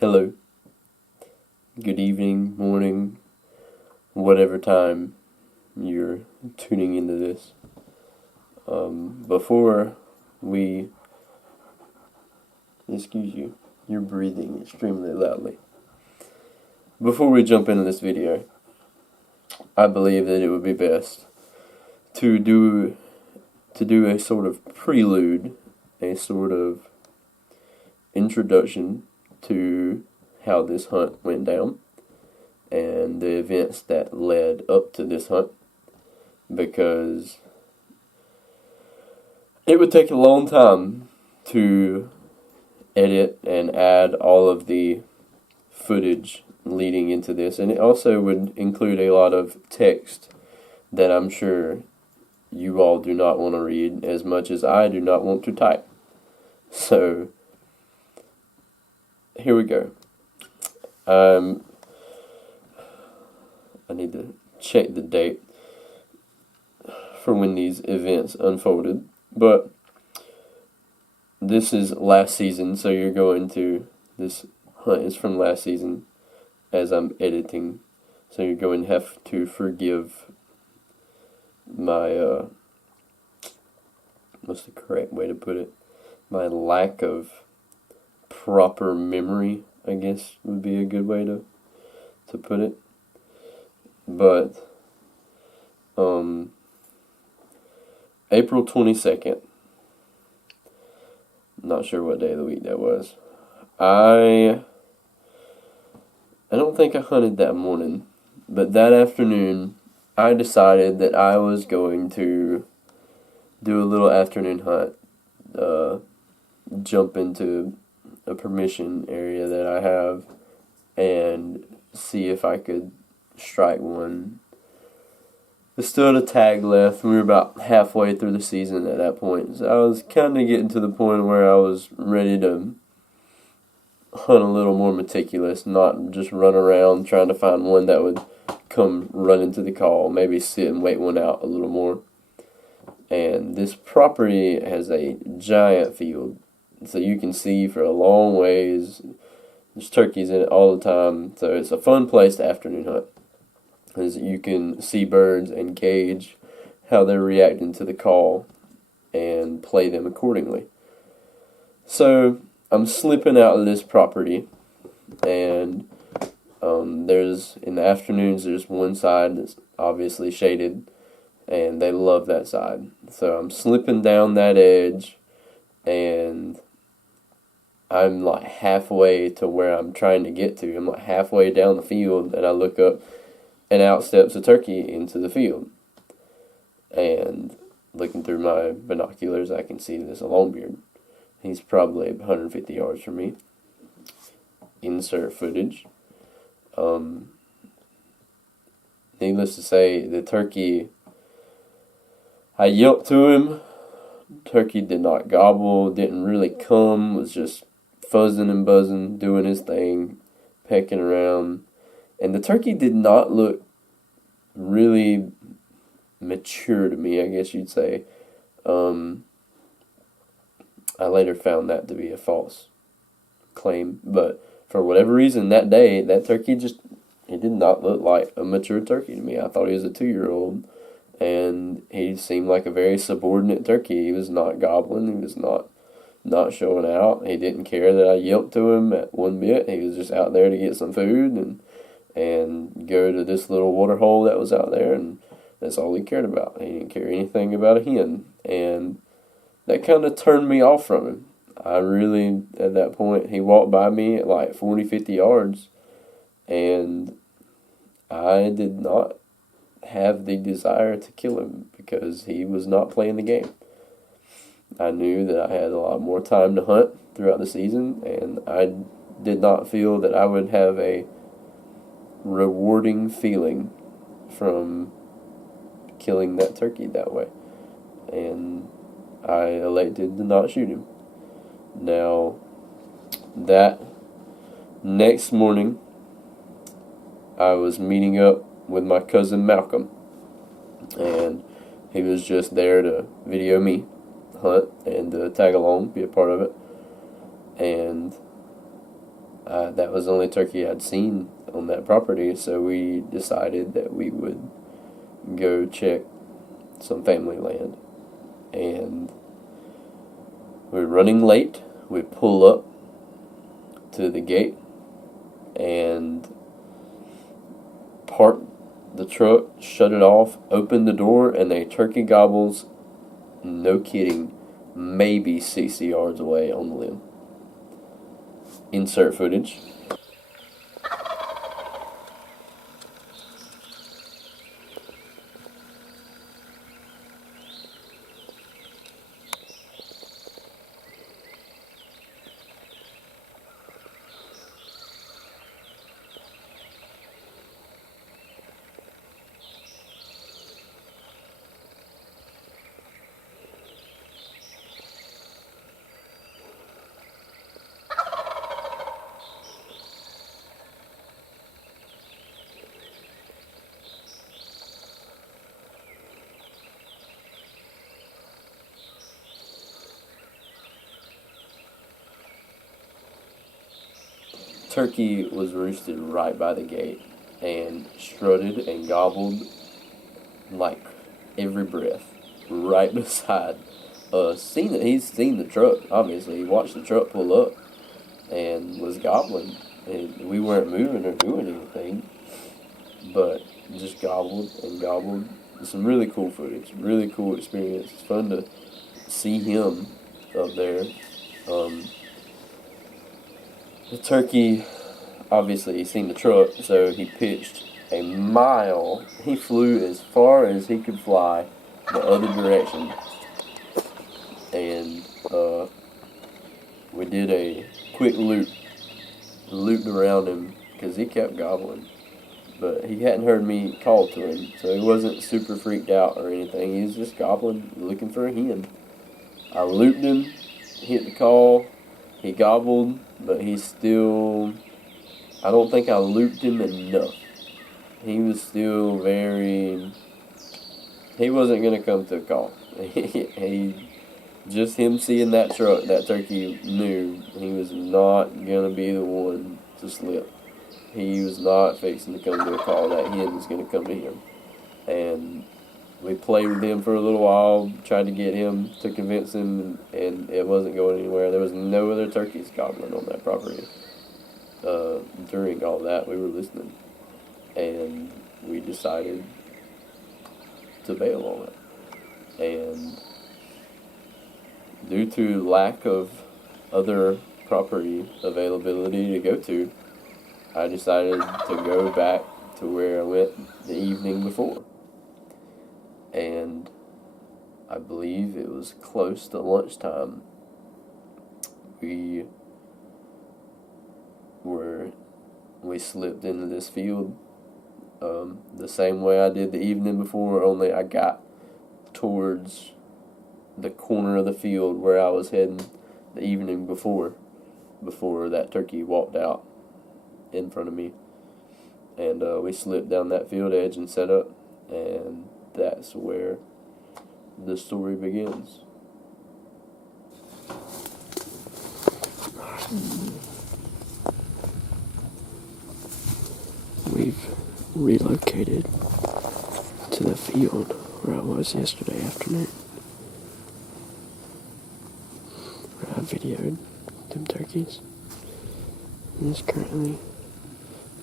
Hello, good evening, morning, whatever time you're tuning into this. Before we, excuse you, you're breathing extremely loudly. Before we jump into this video, I believe that it would be best to do a sort of prelude, a sort of introduction to how this hunt went down and the events that led up to this hunt, because it would take a long time to edit and add all of the footage leading into this, and it also would include a lot of text that I'm sure you all do not want to read as much as I do not want to type. So here we go. I need to check the date for when these events unfolded, but this is last season, so this hunt is from last season as I'm editing, so you're going to have to forgive my, what's the correct way to put it? My lack of proper memory, I guess, would be a good way to put it. But April 22nd, not sure what day of the week that was. I don't think I hunted that morning, but that afternoon I decided that I was going to do a little afternoon hunt, jump into a permission area that I have and see if I could strike one. There's still a tag left. We were about halfway through the season at that point, so I was kind of getting to the point where I was ready to hunt a little more meticulous, not just run around trying to find one that would come run into the call, maybe sit and wait one out a little more. And this property has a giant field, so you can see for a long ways. There's turkeys in it all the time, so it's a fun place to afternoon hunt, because you can see birds and gauge how they're reacting to the call and play them accordingly. So I'm slipping out of this property, and in the afternoons there's one side that's obviously shaded, and they love that side. So I'm slipping down that edge, and I'm like halfway to where I'm trying to get to. I'm like halfway down the field, and I look up, and out steps a turkey into the field. And looking through my binoculars, I can see this longbeard. He's probably 150 yards from me. Insert footage. Needless to say, the turkey, I yelped to him. Turkey did not gobble, didn't really come, was just fuzzing and buzzing, doing his thing, pecking around. And the turkey did not look really mature to me, I guess you'd say. I later found that to be a false claim, but for whatever reason that day, that turkey he did not look like a mature turkey to me. I thought he was a 2-year-old, and he seemed like a very subordinate turkey. He was not gobbling, he was not showing out. He didn't care that I yelped to him at one bit. He was just out there to get some food and go to this little water hole that was out there, and that's all he cared about. He didn't care anything about a hen, and that kind of turned me off from him. I really, at that point, he walked by me at like 40, 50 yards, and I did not have the desire to kill him because he was not playing the game. I knew that I had a lot more time to hunt throughout the season, and I did not feel that I would have a rewarding feeling from killing that turkey that way. And I elected to not shoot him. Now, that next morning, I was meeting up with my cousin Malcolm, and he was just there to video me hunt and tag along, be a part of it. And that was the only turkey I'd seen on that property, so we decided that we would go check some family land. And we're running late. We pull up to the gate and park the truck, shut it off, open the door, and a turkey gobbles, no kidding, maybe 60 yards away on the limb. Insert footage. Turkey was roosted right by the gate and strutted and gobbled like every breath right beside us. He's seen the truck, obviously. He watched the truck pull up and was gobbling. And we weren't moving or doing anything, but just gobbled and gobbled. Some really cool footage, really cool experience. It's fun to see him up there. The turkey, obviously, he's seen the truck, so he pitched a mile. He flew as far as he could fly the other direction. And we did a quick looped around him because he kept gobbling. But he hadn't heard me call to him, so he wasn't super freaked out or anything. He was just gobbling, looking for a hen. I looped him, hit the call, he gobbled, but he still, I don't think I looped him enough. He was still he wasn't going to come to a call. Just him seeing that truck, that turkey knew he was not going to be the one to slip. He was not fixing to come to a call. That hen was going to come to him. And we played with him for a little while, tried to get him to convince him, and it wasn't going anywhere. There was no other turkeys gobbling on that property. During all that, we were listening, and we decided to bail on it. And due to lack of other property availability to go to, I decided to go back to where I went the evening before. And I believe it was close to lunchtime. We slipped into this field the same way I did the evening before, only I got towards the corner of the field where I was heading the evening before that turkey walked out in front of me. And we slipped down that field edge and set up, and that's where the story begins. We've relocated to the field where I was yesterday afternoon, where I videoed them turkeys. And it's currently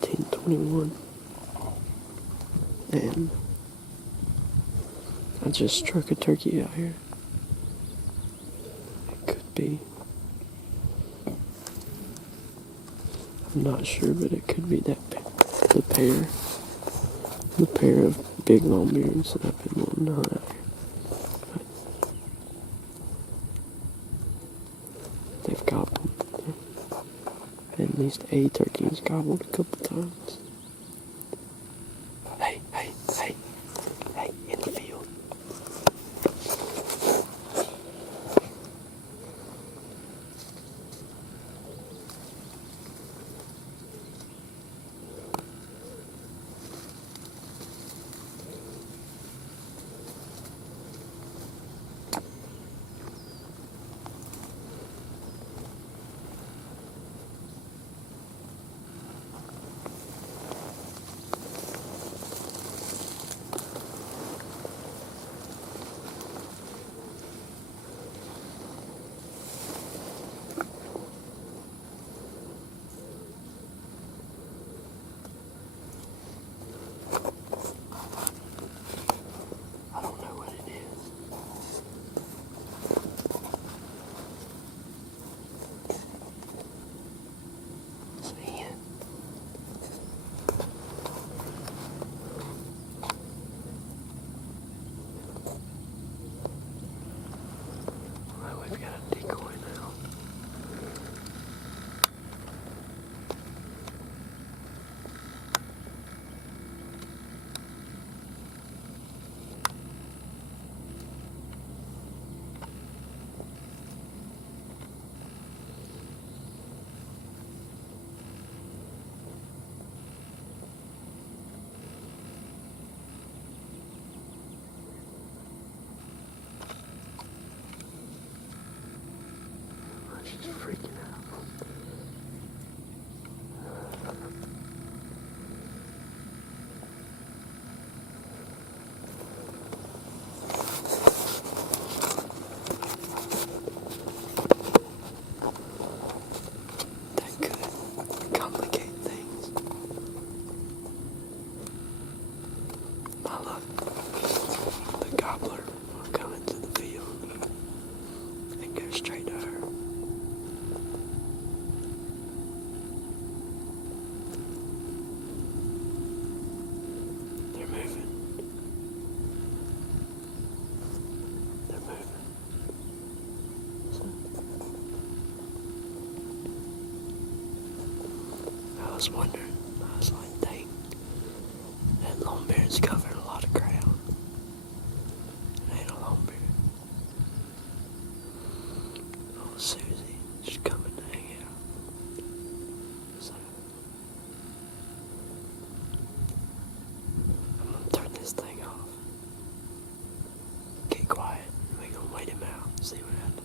10:21, and I just struck a turkey out here. It could be, I'm not sure, but it could be the pair of big longbeards that I've been wanting to hunt out here. But they've gobbled. At least a turkey has gobbled a couple times. Hey, in the field. I've got a decoy now. She's freaking out. That could complicate things. I love the gobbler will come into the field and go straight to her. They're moving. They're moving. I was wondering, I was like, dang, that lone bear's covered a lot of ground. It ain't a lone bear. Oh, Susie, she's coming to hang out. So, I'm gonna turn this thing off. Get quiet. We're gonna wait him out, see what happens.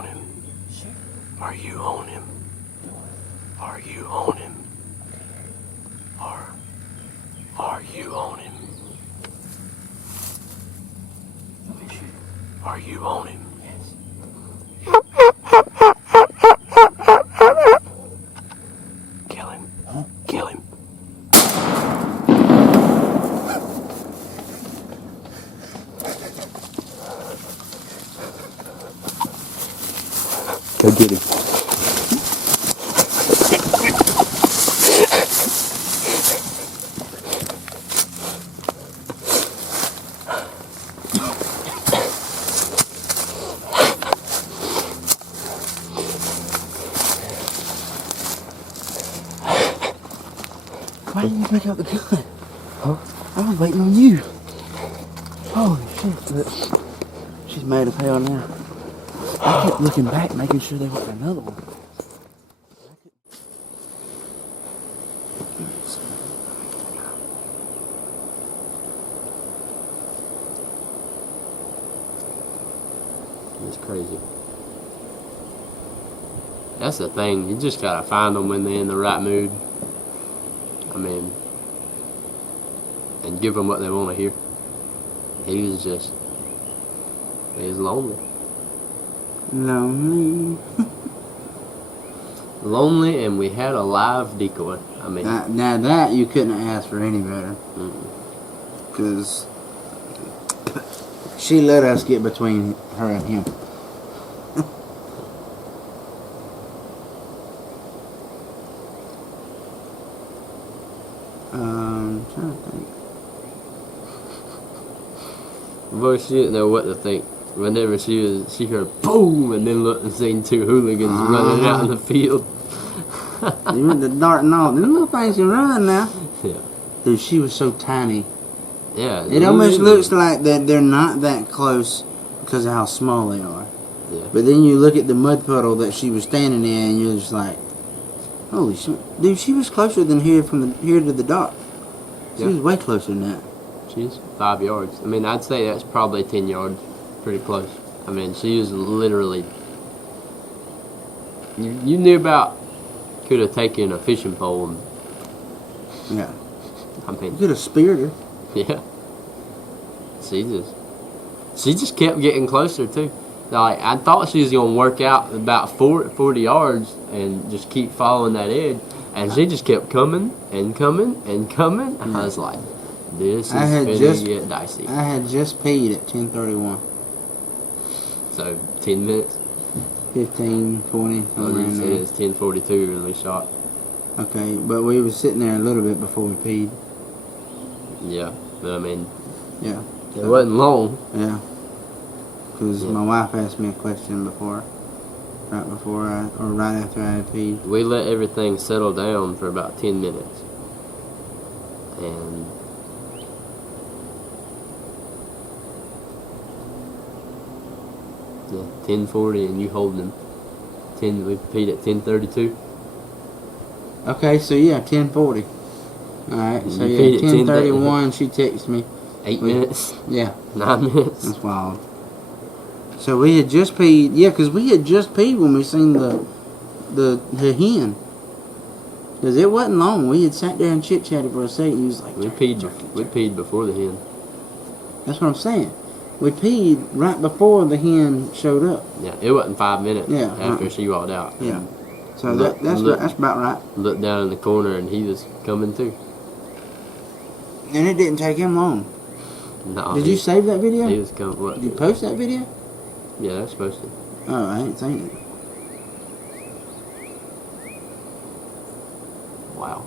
on him? Are you on him? Are you on him? Are you on him? Are you on him? Kill him. Huh? Kill him. Go get him. Why didn't you pick up the gun? Huh? I was waiting on you. Holy shit. Look. She's made of hell now. I kept looking back, making sure there wasn't another one. It's crazy. That's the thing. You just gotta find them when they're in the right mood. I mean, and give them what they want to hear. He was lonely. Lonely. Lonely, and we had a live decoy. I mean, Now that you couldn't ask for any better. Because she let us get between her and him. Trying to think. but she didn't know what to think. Whenever she heard boom, and then looked and seen two hooligans running out in the field. You went to darting off. Them little things can run now. Yeah. Dude, she was so tiny. Yeah. It almost looks like that they're not that close because of how small they are. Yeah. But then you look at the mud puddle that she was standing in, and you're just like, holy shit. Dude, she was closer than here to the dock. She was way closer than that. She's 5 yards. I mean, I'd say that's probably 10 yards. Pretty close. I mean, she was literally... You knew about... Could have taken a fishing pole and... Yeah. I mean... You could have speared her. Yeah. She just kept getting closer, too. Like, I thought she was going to work out about 40 yards and just keep following that edge. And she just kept coming and coming and coming. And I was like, this is going to get dicey. I had just peed at 10:31. So, 10 minutes? 15, 20, somewhere in there. It's 10:42 when we shot. Okay, but we was sitting there a little bit before we peed. Yeah, but I mean... Yeah. It wasn't long. Yeah. Because my wife asked me a question right after I had peed. We let everything settle down for about 10 minutes. And... Yeah, 10:40 and you holding him. We peed at 10:32. Okay, so yeah, 10:40. Alright, so You yeah, peed at 10:31 she texted me. 8 minutes? Yeah. 9 minutes? That's wild. So we had just peed, yeah, because we had just peed when we seen the hen. Because it wasn't long. We had sat there and chit-chatted for a second. He was like, We peed before the hen. that's what I'm saying. We peed right before the hen showed up. Yeah, it wasn't 5 minutes after she walked out. Yeah. So that's about right. Looked down in the corner and he was coming too. And it didn't take him long. No. Did you save that video? He was coming. What? Did you post that video? Yeah, that's supposed to. Oh, I ain't seen it. Wow.